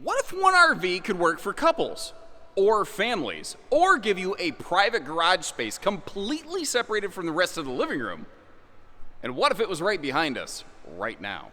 What if one RV could work for couples or families or give you a private garage space completely separated from the rest of the living room? And what if it was right behind us right now?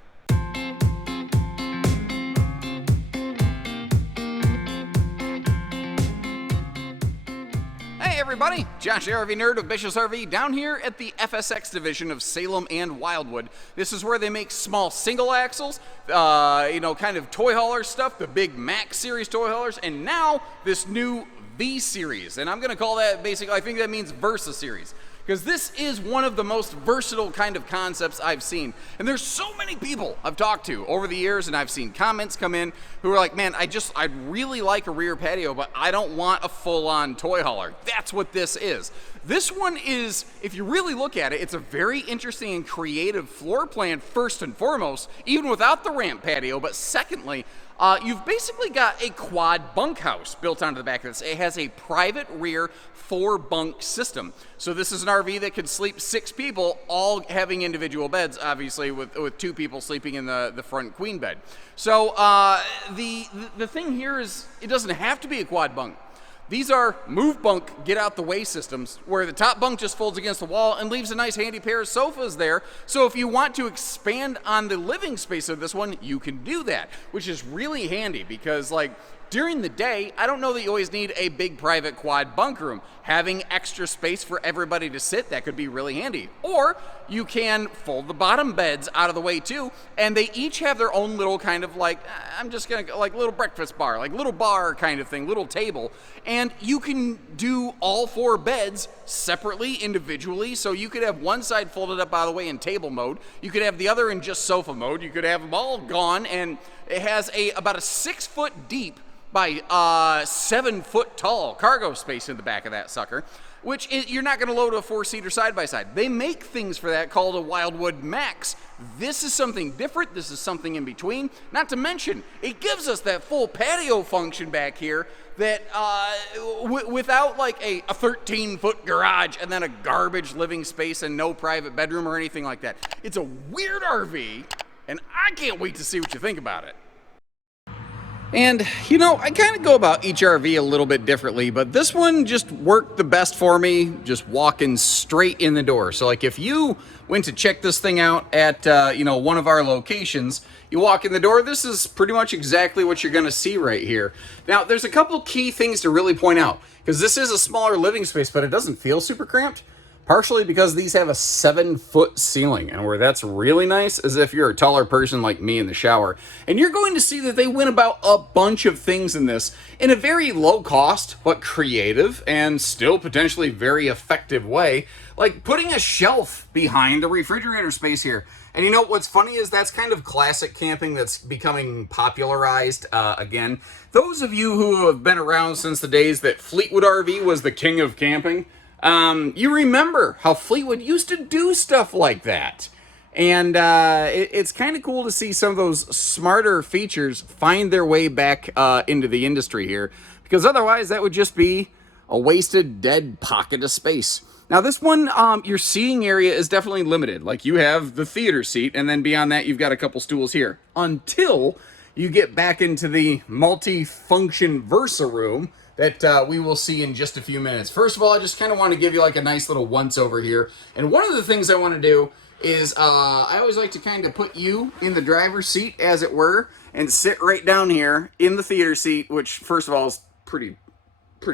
Hey everybody, Josh the RV Nerd of Bish's RV down here at the FSX division of Salem and Wildwood. This is where they make small single axles, kind of toy hauler stuff, the big Max series toy haulers, and now this new V series. And I'm going to call that basically, I think that means Versa series, because this is one of the most versatile kind of concepts I've seen. And there's so many people I've talked to over the years, and I've seen comments come in who are like, man, I'd really like a rear patio, but I don't want a full-on toy hauler. That's what this is. This one is, if you really look at it, it's a very interesting and creative floor plan, first and foremost, even without the ramp patio. But secondly, you've basically got a quad bunkhouse built onto the back of this. It has a private rear 4-bunk system. So this is an RV that could sleep 6 people, all having individual beds, obviously, with 2 people sleeping in the front queen bed. So the thing here is, it doesn't have to be a quad bunk. These are move bunk, get out the way systems, where the top bunk just folds against the wall and leaves a nice handy pair of sofas there. So if you want to expand on the living space of this one, you can do that, which is really handy because, like, during the day, I don't know that you always need a big private quad bunk room. Having extra space for everybody to sit, that could be really handy. Or you can fold the bottom beds out of the way too, and they each have their own little kind of like, I'm just gonna, like little breakfast bar, like little bar kind of thing, little table. And you can do all 4 beds separately, individually, so you could have one side folded up out of the way in table mode. You could have the other in just sofa mode. You could have them all gone, and it has about a 6-foot deep by 7-foot tall cargo space in the back of that sucker, which you're not going to load a 4-seater side-by-side. They make things for that called a Wildwood Max. This is something different. This is something in between. Not to mention, it gives us that full patio function back here that without like a 13-foot garage and then a garbage living space and no private bedroom or anything like that. It's a weird RV, and I can't wait to see what you think about it. And, I kind of go about each RV a little bit differently, but this one just worked the best for me, just walking straight in the door. So, like, if you went to check this thing out at, one of our locations, you walk in the door, this is pretty much exactly what you're going to see right here. Now, there's a couple key things to really point out, because this is a smaller living space, but it doesn't feel super cramped. Partially because these have a 7-foot ceiling, and where that's really nice is if you're a taller person like me in the shower. And you're going to see that they went about a bunch of things in this in a very low cost, but creative and still potentially very effective way, like putting a shelf behind a refrigerator space here. And what's funny is that's kind of classic camping that's becoming popularized again. Those of you who have been around since the days that Fleetwood RV was the king of camping, you remember how Fleetwood used to do stuff like that. And it's kind of cool to see some of those smarter features find their way back into the industry here, because otherwise that would just be a wasted, dead pocket of space. Now this one, your seating area is definitely limited. Like, you have the theater seat, and then beyond that you've got a couple stools here, until you get back into the multi-function Versa room that we will see in just a few minutes. First of all, I just kind of want to give you like a nice little once over here. And one of the things I want to do is I always like to kind of put you in the driver's seat, as it were, and sit right down here in the theater seat, which first of all is pretty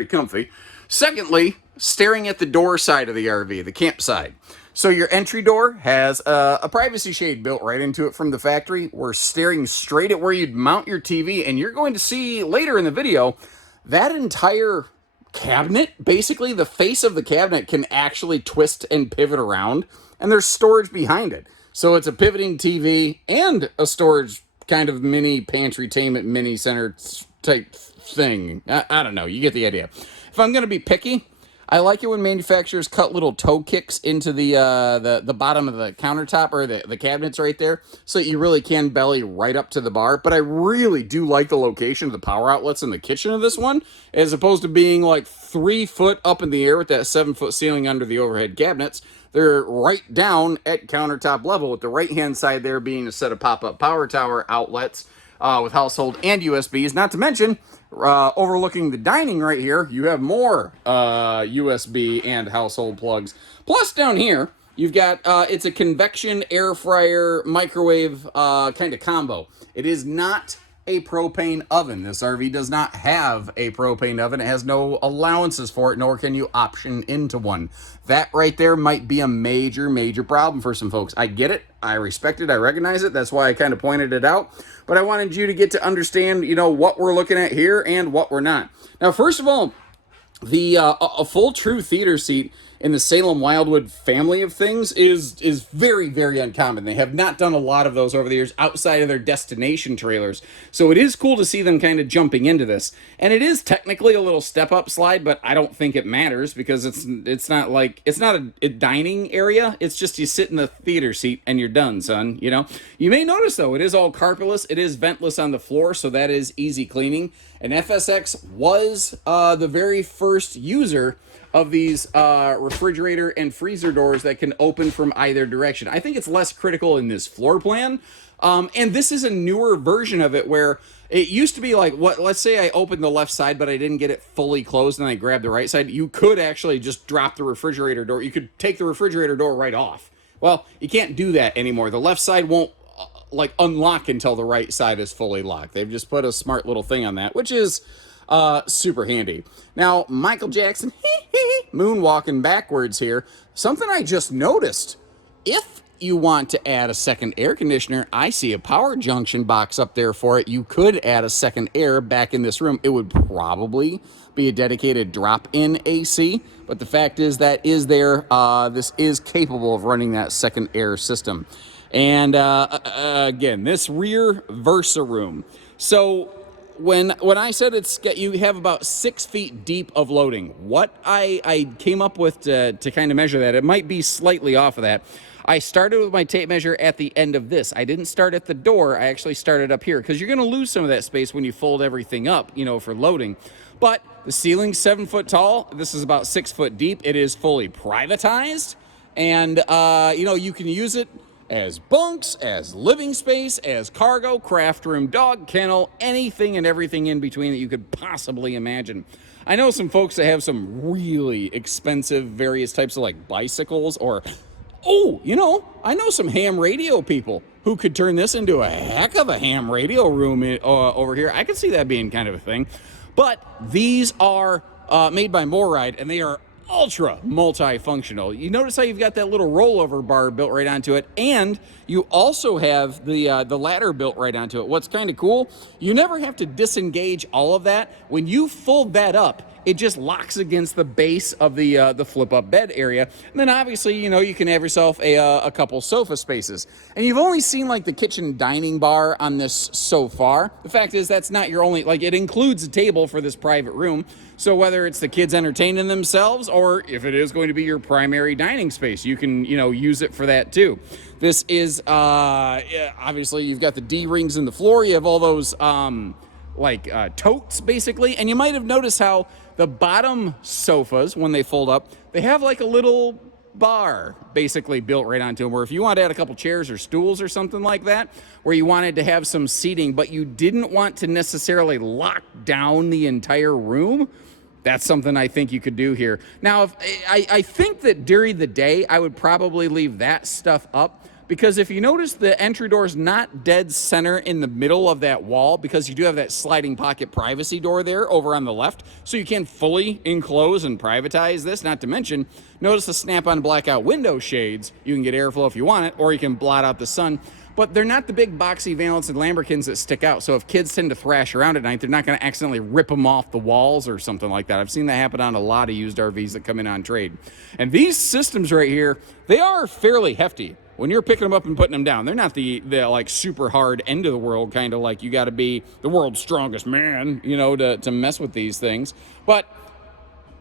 comfy. Secondly, staring at the door side of the RV, the camp side. So your entry door has a privacy shade built right into it from the factory. We're staring straight at where you'd mount your TV, and you're going to see later in the video that entire cabinet, basically the face of the cabinet, can actually twist and pivot around, and there's storage behind it. So it's a pivoting TV and a storage kind of mini pantry-tainment, mini center type thing. I don't know, you get the idea. If I'm going to be picky, I like it when manufacturers cut little toe kicks into the bottom of the countertop, or the cabinets right there, so that you really can belly right up to the bar. But I really do like the location of the power outlets in the kitchen of this one, as opposed to being like 3 foot up in the air with that 7-foot ceiling under the overhead cabinets. They're right down at countertop level, with the right-hand side there being a set of pop-up power tower outlets with household and USBs. Not to mention, overlooking the dining right here, you have more USB and household plugs. Plus down here, you've got, it's a convection air fryer microwave kind of combo. It is not a propane oven. This RV does not have a propane oven. It has no allowances for it, nor can you option into one. That right there might be a major problem for some folks. I get it. I respect it. I recognize it. That's why I kind of pointed it out. But I wanted you to get to understand, you know, what we're looking at here and what we're not. Now, first of all, the a full true theater seat in the Salem Wildwood family of things is very uncommon. They have not done a lot of those over the years outside of their destination trailers. So it is cool to see them kind of jumping into this. And it is technically a little step up slide, but I don't think it matters because it's not like, it's not a dining area. It's just you sit in the theater seat and you're done, son. You know, you may notice though, it is all carpetless. It is ventless on the floor. So that is easy cleaning. And FSX was the very first user of these refrigerator and freezer doors that can open from either direction. I think it's less critical in this floor plan. And this is a newer version of it where it used to be like, let's say I opened the left side, but I didn't get it fully closed and I grabbed the right side. You could actually just drop the refrigerator door. You could take the refrigerator door right off. Well, you can't do that anymore. The left side won't like unlock until the right side is fully locked. They've just put a smart little thing on that, which is super handy. Now, Michael Jackson, moonwalking backwards here. Something I just noticed. If you want to add a second air conditioner, I see a power junction box up there for it. You could add a second air back in this room. It would probably be a dedicated drop-in AC, but the fact is that is there. This is capable of running that second air system. And again, this rear Versa room. So when I said you have about 6 feet deep of loading, what I came up with to kind of measure that, it might be slightly off of that. I started with my tape measure at the end of this. I didn't start at the door. I actually started up here because you're going to lose some of that space when you fold everything up, you know, for loading. But the ceiling's 7 foot tall. This is about 6 foot deep. It is fully privatized. And, you know, you can use it as bunks, as living space, as cargo, craft room, dog kennel, anything and everything in between that you could possibly imagine. I know some folks that have some really expensive various types of like bicycles or, oh, you know, I know some ham radio people who could turn this into a heck of a ham radio room over here. I could see that being kind of a thing. But these are made by Moride, and they are ultra multifunctional. You notice how you've got that little rollover bar built right onto it, and you also have the ladder built right onto it. What's kind of cool, you never have to disengage all of that. When you fold that up, it just locks against the base of the flip-up bed area. And then obviously, you know, you can have yourself a couple sofa spaces. And you've only seen like the kitchen dining bar on this so far. The fact is that's not your only, like it includes a table for this private room. So whether it's the kids entertaining themselves or if it is going to be your primary dining space, you can, you know, use it for that too. This is, obviously you've got the D-rings in the floor. You have all those, totes basically. And you might have noticed how the bottom sofas, when they fold up, they have like a little bar basically built right onto them, where if you want to add a couple chairs or stools or something like that, where you wanted to have some seating, but you didn't want to necessarily lock down the entire room, that's something I think you could do here. Now, I think that during the day, I would probably leave that stuff up, because if you notice, the entry door is not dead center in the middle of that wall, because you do have that sliding pocket privacy door there over on the left, so you can fully enclose and privatize this. Not to mention, notice the snap-on blackout window shades. You can get airflow if you want it, or you can blot out the sun. But they're not the big boxy valance and lambrequins that stick out. So if kids tend to thrash around at night, they're not going to accidentally rip them off the walls or something like that. I've seen that happen on a lot of used RVs that come in on trade. And these systems right here, they are fairly hefty. When you're picking them up and putting them down, they're not the like super hard end of the world kind of like you got to be the world's strongest man, you know, to mess with these things. But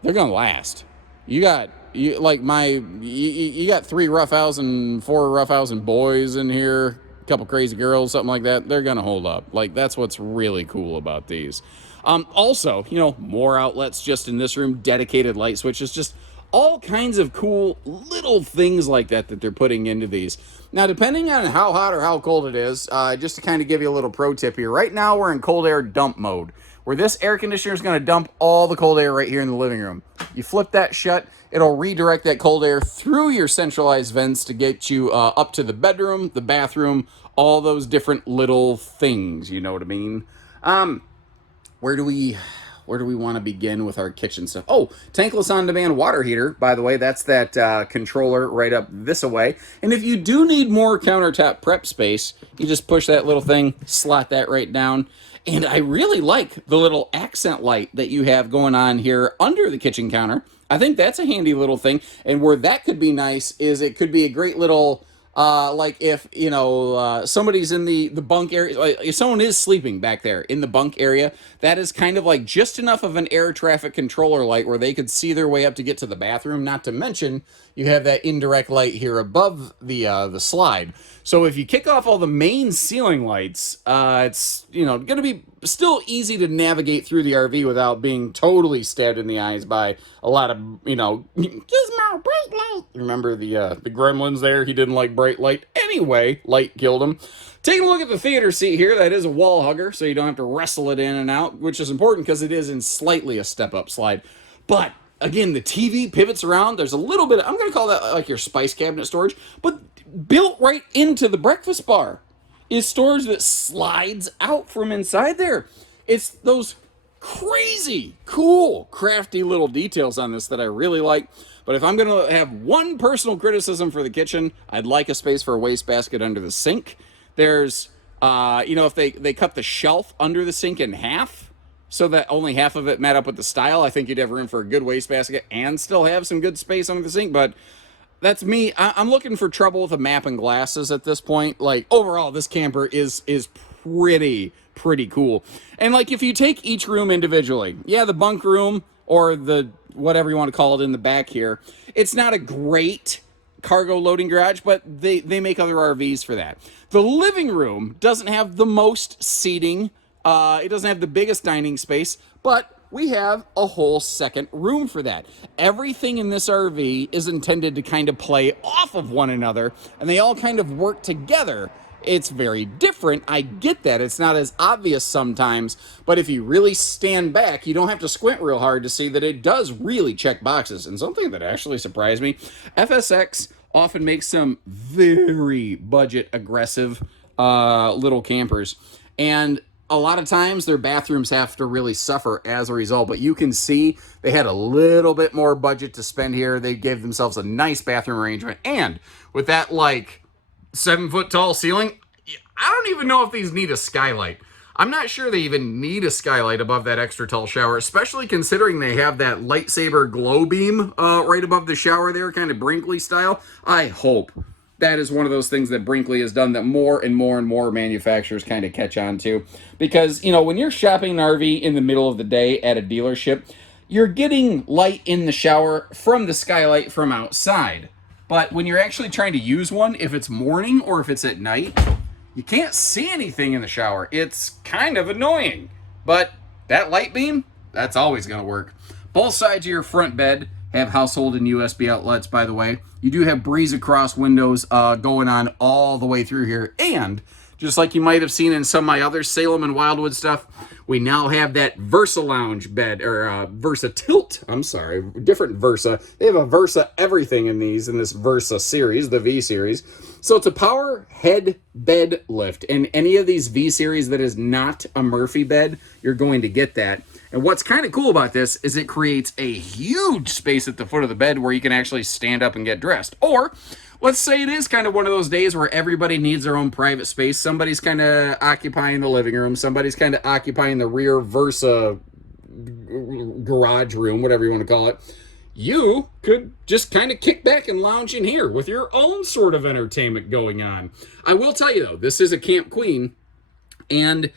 they're going to last. You got 3 roughhousing, 4 roughhousing boys in here, a couple crazy girls, something like that. They're gonna hold up. Like, that's what's really cool about these. Also, you know, more outlets just in this room, dedicated light switches, just all kinds of cool little things like that they're putting into these. Now, depending on how hot or how cold it is, just to kind of give you a little pro tip here, right now we're in cold air dump mode, where this air conditioner is going to dump all the cold air right here in the living room. You flip that shut, it'll redirect that cold air through your centralized vents to get you up to the bedroom, the bathroom, all those different little things, you know what I mean? Where do we want to begin with our kitchen stuff? Oh, tankless on-demand water heater, by the way. That's that controller right up this away. And if you do need more countertop prep space, you just push that little thing, slot that right down. And I really like the little accent light that you have going on here under the kitchen counter. I think that's a handy little thing. And where that could be nice is it could be a great little... like if, you know, somebody's in the bunk area, like if someone is sleeping back there in the bunk area, that is kind of like just enough of an air traffic controller light where they could see their way up to get to the bathroom. Not to mention, you have that indirect light here above the slide. So if you kick off all the main ceiling lights, it's, you know, going to be still easy to navigate through the RV without being totally stabbed in the eyes by a lot of, you know, Gizmo, bright light. Remember the gremlins there? He didn't like bright light. Anyway, light killed him. Taking a look at the theater seat here, that is a wall hugger, so you don't have to wrestle it in and out, which is important because it is in slightly a step-up slide. But, again, the TV pivots around. There's a little bit, I'm going to call that like your spice cabinet storage, but built right into the breakfast bar is storage that slides out from inside there. It's those crazy, cool, crafty little details on this that I really like. But if I'm going to have one personal criticism for the kitchen, I'd like a space for a wastebasket under the sink. There's, you know, if they cut the shelf under the sink in half so that only half of it met up with the style, I think you'd have room for a good wastebasket and still have some good space under the sink. But that's me. I'm looking for trouble with a map and glasses at this point. Like, overall, this camper is pretty cool. And, like, if you take each room individually, yeah, the bunk room or the whatever you want to call it in the back here, it's not a great cargo loading garage, but they make other RVs for that. The living room doesn't have the most seating. It doesn't have the biggest dining space, but we have a whole second room for that. Everything in this RV is intended to kind of play off of one another, and they all kind of work together. It's very different. I get that. It's not as obvious sometimes, but if you really stand back, you don't have to squint real hard to see that it does really check boxes. And something that actually surprised me, FSX often makes some very budget aggressive little campers. And a lot of times their bathrooms have to really suffer as a result, but you can see they had a little bit more budget to spend here. They gave themselves a nice bathroom arrangement. And with that, like, 7-foot tall ceiling, I don't even know if these need a skylight. I'm not sure they even need a skylight above that extra tall shower, especially considering they have that lightsaber glow beam right above the shower there, kind of Brinkley style. I hope that is one of those things that Brinkley has done that more and more and more manufacturers kind of catch on to. Because, you know, when you're shopping an RV in the middle of the day at a dealership, you're getting light in the shower from the skylight from outside. But when you're actually trying to use one, if it's morning or if it's at night, you can't see anything in the shower. It's kind of annoying. But that light beam, that's always going to work. Both sides of your front bed have household and USB outlets, by the way. You do have breeze across windows going on all the way through here. And just like you might have seen in some of my other Salem and Wildwood stuff, we now have that Versa Lounge bed, or Versa Tilt. I'm sorry, different Versa. They have a Versa everything in this Versa series, the V series. So it's a power head bed lift. And any of these V series that is not a Murphy bed, you're going to get that. And what's kind of cool about this is it creates a huge space at the foot of the bed where you can actually stand up and get dressed. Or let's say it is kind of one of those days where everybody needs their own private space. Somebody's kind of occupying the living room. Somebody's kind of occupying the rear Versa garage room, whatever you want to call it. You could just kind of kick back and lounge in here with your own sort of entertainment going on. I will tell you, though, this is a Camp Queen, and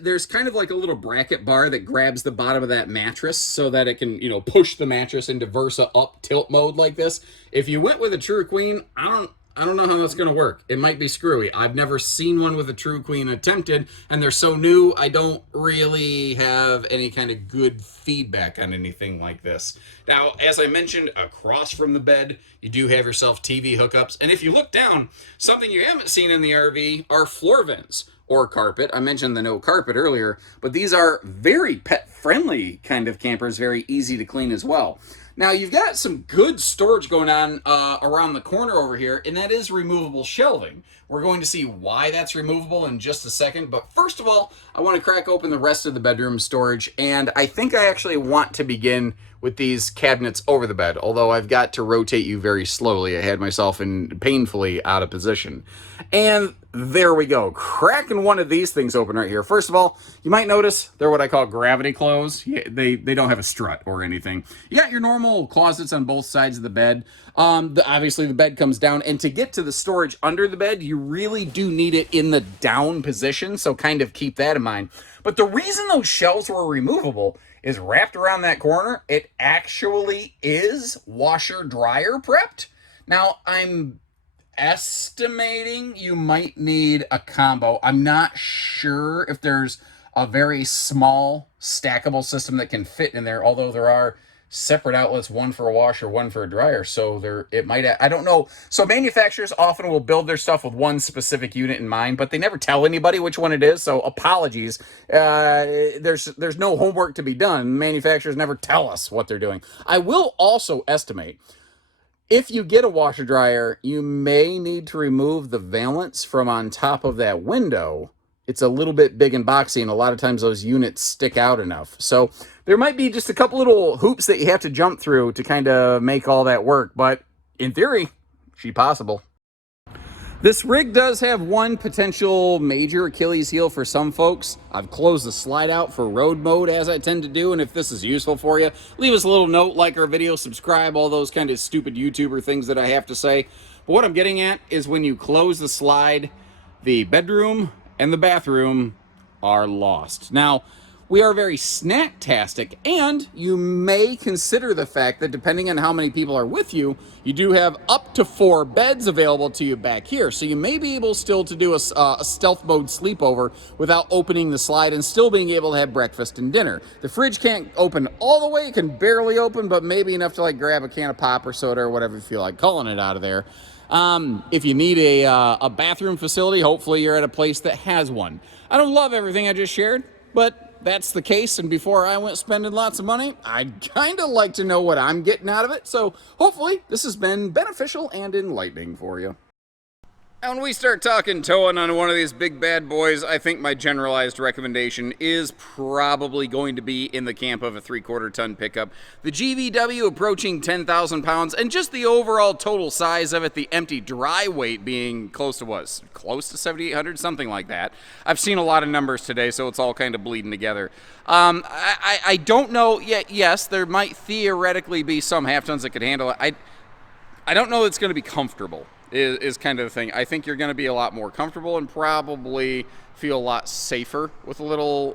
there's kind of like a little bracket bar that grabs the bottom of that mattress so that it can, you know, push the mattress into Versa up tilt mode like this. If you went with a true Queen, I don't know how that's going to work. It might be screwy. I've never seen one with a true queen attempted, and they're so new, I don't really have any kind of good feedback on anything like this. Now, as I mentioned, across from the bed, you do have yourself TV hookups, and if you look down, something you haven't seen in the RV are floor vents or carpet. I mentioned the no carpet earlier, but these are very pet-friendly kind of campers, very easy to clean as well. Now, you've got some good storage going on around the corner over here, and that is removable shelving. We're going to see why that's removable in just a second, but first of all, I want to crack open the rest of the bedroom storage, and I think I actually want to begin with these cabinets over the bed, although I've got to rotate you very slowly. I had myself in painfully out of position. And there we go, cracking one of these things open right here. First of all, you might notice they're what I call gravity clothes. They don't have a strut or anything. You got your normal closets on both sides of the bed. Obviously, the bed comes down, and to get to the storage under the bed, you really do need it in the down position, so kind of keep that in mind. But the reason those shelves were removable is wrapped around that corner, it actually is washer-dryer prepped. Now, I'm estimating you might need a combo. I'm not sure if there's a very small stackable system that can fit in there, although there are separate outlets, one for a washer, one for a dryer. So it might, I don't know. So manufacturers often will build their stuff with one specific unit in mind, but they never tell anybody which one it is. So apologies. There's no homework to be done. Manufacturers never tell us what they're doing. I will also estimate, if you get a washer dryer, you may need to remove the valance from on top of that window. It's a little bit big and boxy, and a lot of times those units stick out enough. So there might be just a couple little hoops that you have to jump through to kind of make all that work, but in theory, should be possible. This rig does have one potential major Achilles heel for some folks. I've closed the slide out for road mode, as I tend to do, and if this is useful for you, leave us a little note, like our video, subscribe, all those kind of stupid YouTuber things that I have to say. But what I'm getting at is when you close the slide, the bedroom and the bathroom are lost. Now, we are very snack-tastic, and you may consider the fact that depending on how many people are with you, you do have up to 4 beds available to you back here. So you may be able still to do a stealth mode sleepover without opening the slide and still being able to have breakfast and dinner. The fridge can't open all the way, it can barely open, but maybe enough to like grab a can of pop or soda or whatever you feel like calling it out of there. If you need a bathroom facility, hopefully you're at a place that has one. I don't love everything I just shared, but that's the case, and before I went spending lots of money, I'd kind of like to know what I'm getting out of it, so hopefully this has been beneficial and enlightening for you. And when we start talking towing on one of these big bad boys, I think my generalized recommendation is probably going to be in the camp of a 3/4 ton pickup. The GVW approaching 10,000 pounds, and just the overall total size of it, the empty dry weight being close to what? Close to 7,800, something like that. I've seen a lot of numbers today, so it's all kind of bleeding together. I don't know yet. Yes, there might theoretically be some half tons that could handle it. I don't know it's going to be comfortable. Is kind of the thing. I think you're going to be a lot more comfortable and probably feel a lot safer with a little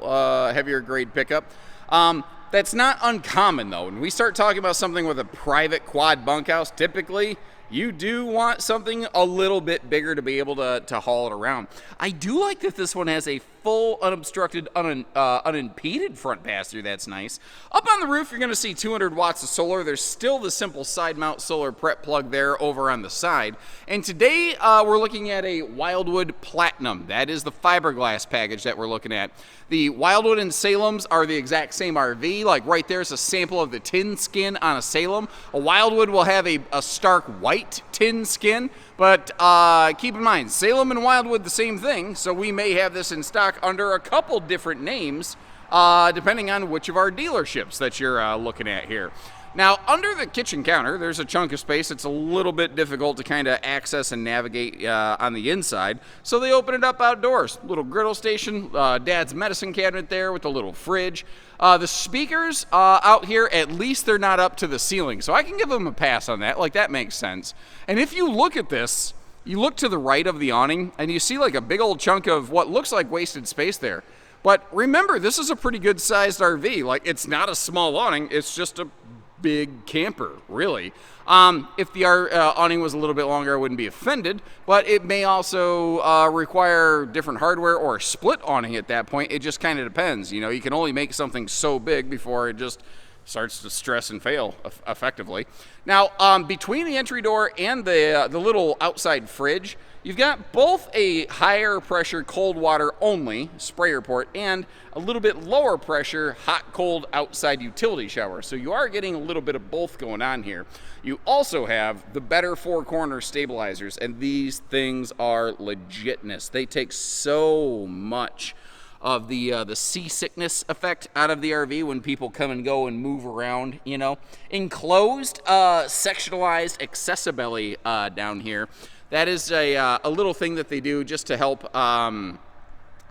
heavier grade pickup. That's not uncommon, though. When we start talking about something with a private quad bunkhouse, typically you do want something a little bit bigger to be able to haul it around. I do like that this one has a full, unobstructed, unimpeded front pass-through. That's nice. Up on the roof, you're going to see 200 watts of solar. There's still the simple side mount solar prep plug there over on the side. And today, we're looking at a Wildwood Platinum. That is the fiberglass package that we're looking at. The Wildwood and Salem's are the exact same RV. Like right there's a sample of the tin skin on a Salem. A Wildwood will have a stark white tin skin, but keep in mind, Salem and Wildwood the same thing, so we may have this in stock under a couple different names, depending on which of our dealerships that you're looking at here. Now, under the kitchen counter, there's a chunk of space. It's a little bit difficult to kind of access and navigate on the inside, so they open it up outdoors. Little griddle station, Dad's medicine cabinet there with a little fridge. The speakers out here, at least they're not up to the ceiling, so I can give them a pass on that. Like, that makes sense. And if you look at this, you look to the right of the awning, and you see like a big old chunk of what looks like wasted space there. But remember, this is a pretty good-sized RV. Like, it's not a small awning, it's just a big camper, really. If the awning was a little bit longer, I wouldn't be offended, but it may also require different hardware or a split awning at that point. It just kind of depends. You know, you can only make something so big before it just starts to stress and fail effectively. Now, between the entry door and the little outside fridge, you've got both a higher pressure cold water only sprayer port and a little bit lower pressure hot cold outside utility shower. So you are getting a little bit of both going on here. You also have the better four corner stabilizers, and these things are legitness. They take so much of the seasickness effect out of the RV when people come and go and move around, you know. Enclosed, sectionalized accessibility down here. That is a little thing that they do just to help,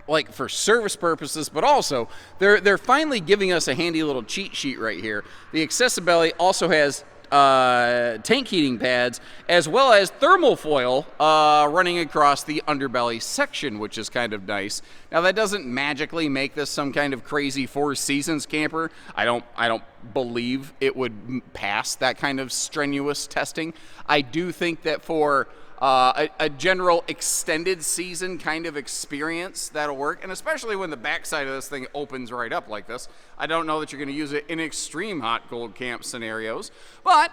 like for service purposes, but also they're finally giving us a handy little cheat sheet right here. The accessibility also has tank heating pads as well as thermal foil running across the underbelly section, which is kind of nice. Now that doesn't magically make this some kind of crazy Four Seasons camper. I don't believe it would pass that kind of strenuous testing. I do think that for a general extended season kind of experience, that'll work. And especially when the backside of this thing opens right up like this. I don't know that you're going to use it in extreme hot cold camp scenarios. But,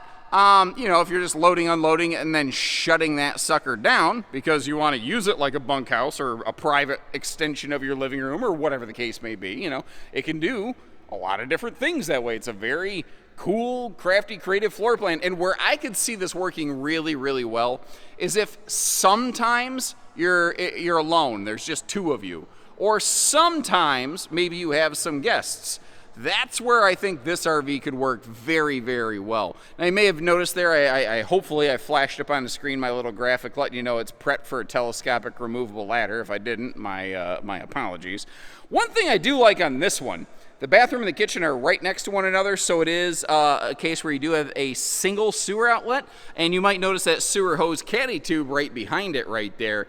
you know, if you're just loading, unloading, and then shutting that sucker down because you want to use it like a bunkhouse or a private extension of your living room or whatever the case may be, you know, it can do a lot of different things that way. It's a very cool, crafty, creative floor plan. And where I could see this working really, really well is if sometimes you're alone, there's just two of you, or sometimes maybe you have some guests. That's where I think this RV could work very, very well. Now, you may have noticed there, I hopefully I flashed up on the screen my little graphic letting you know it's prepped for a telescopic removable ladder. If I didn't, my apologies. One thing I do like on this one, the bathroom and the kitchen are right next to one another, so it is a case where you do have a single sewer outlet, and you might notice that sewer hose caddy tube right behind it right there.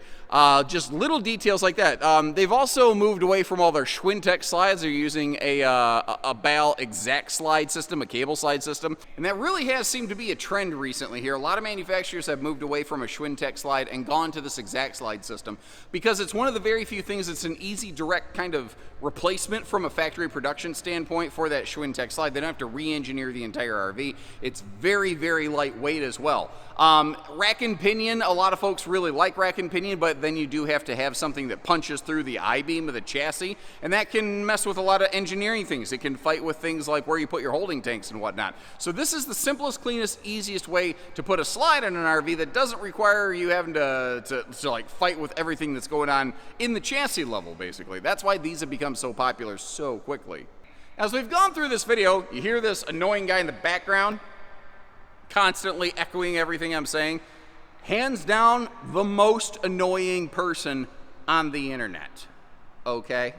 Just little details like that. They've also moved away from all their Schwintek slides. They're using a BAL exact slide system, a cable slide system, and that really has seemed to be a trend recently here. A lot of manufacturers have moved away from a Schwintek slide and gone to this exact slide system because it's one of the very few things that's an easy, direct kind of replacement from a factory production standpoint for that Schwintek slide. They don't have to re-engineer the entire RV. It's very, very lightweight as well. Rack and pinion, a lot of folks really like rack and pinion, but then you do have to have something that punches through the I-beam of the chassis, and that can mess with a lot of engineering things. It can fight with things like where you put your holding tanks and whatnot. So this is the simplest, cleanest, easiest way to put a slide in an RV that doesn't require you having to like fight with everything that's going on in the chassis level, basically. That's why these have become so popular so quickly. As we've gone through this video, you hear this annoying guy in the background constantly echoing everything I'm saying. Hands down, the most annoying person on the internet. Okay?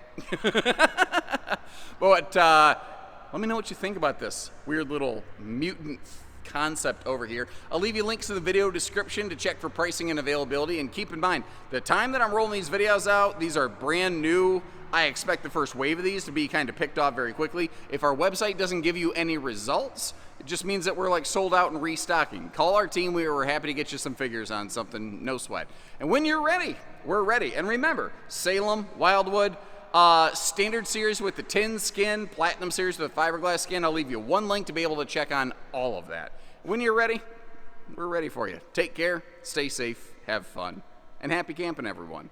But let me know what you think about this weird little mutant concept over here. I'll leave you links in the video description to check for pricing and availability. And keep in mind, the time that I'm rolling these videos out, these are brand new. I expect the first wave of these to be kind of picked off very quickly. If our website doesn't give you any results, it just means that we're like sold out and restocking. Call our team. We're happy to get you some figures on something, no sweat. And when you're ready, we're ready. And remember, Salem, Wildwood, standard series with the tin skin, platinum series with the fiberglass skin. I'll leave you one link to be able to check on all of that. When you're ready, we're ready for you. Take care, stay safe, have fun, and happy camping, everyone.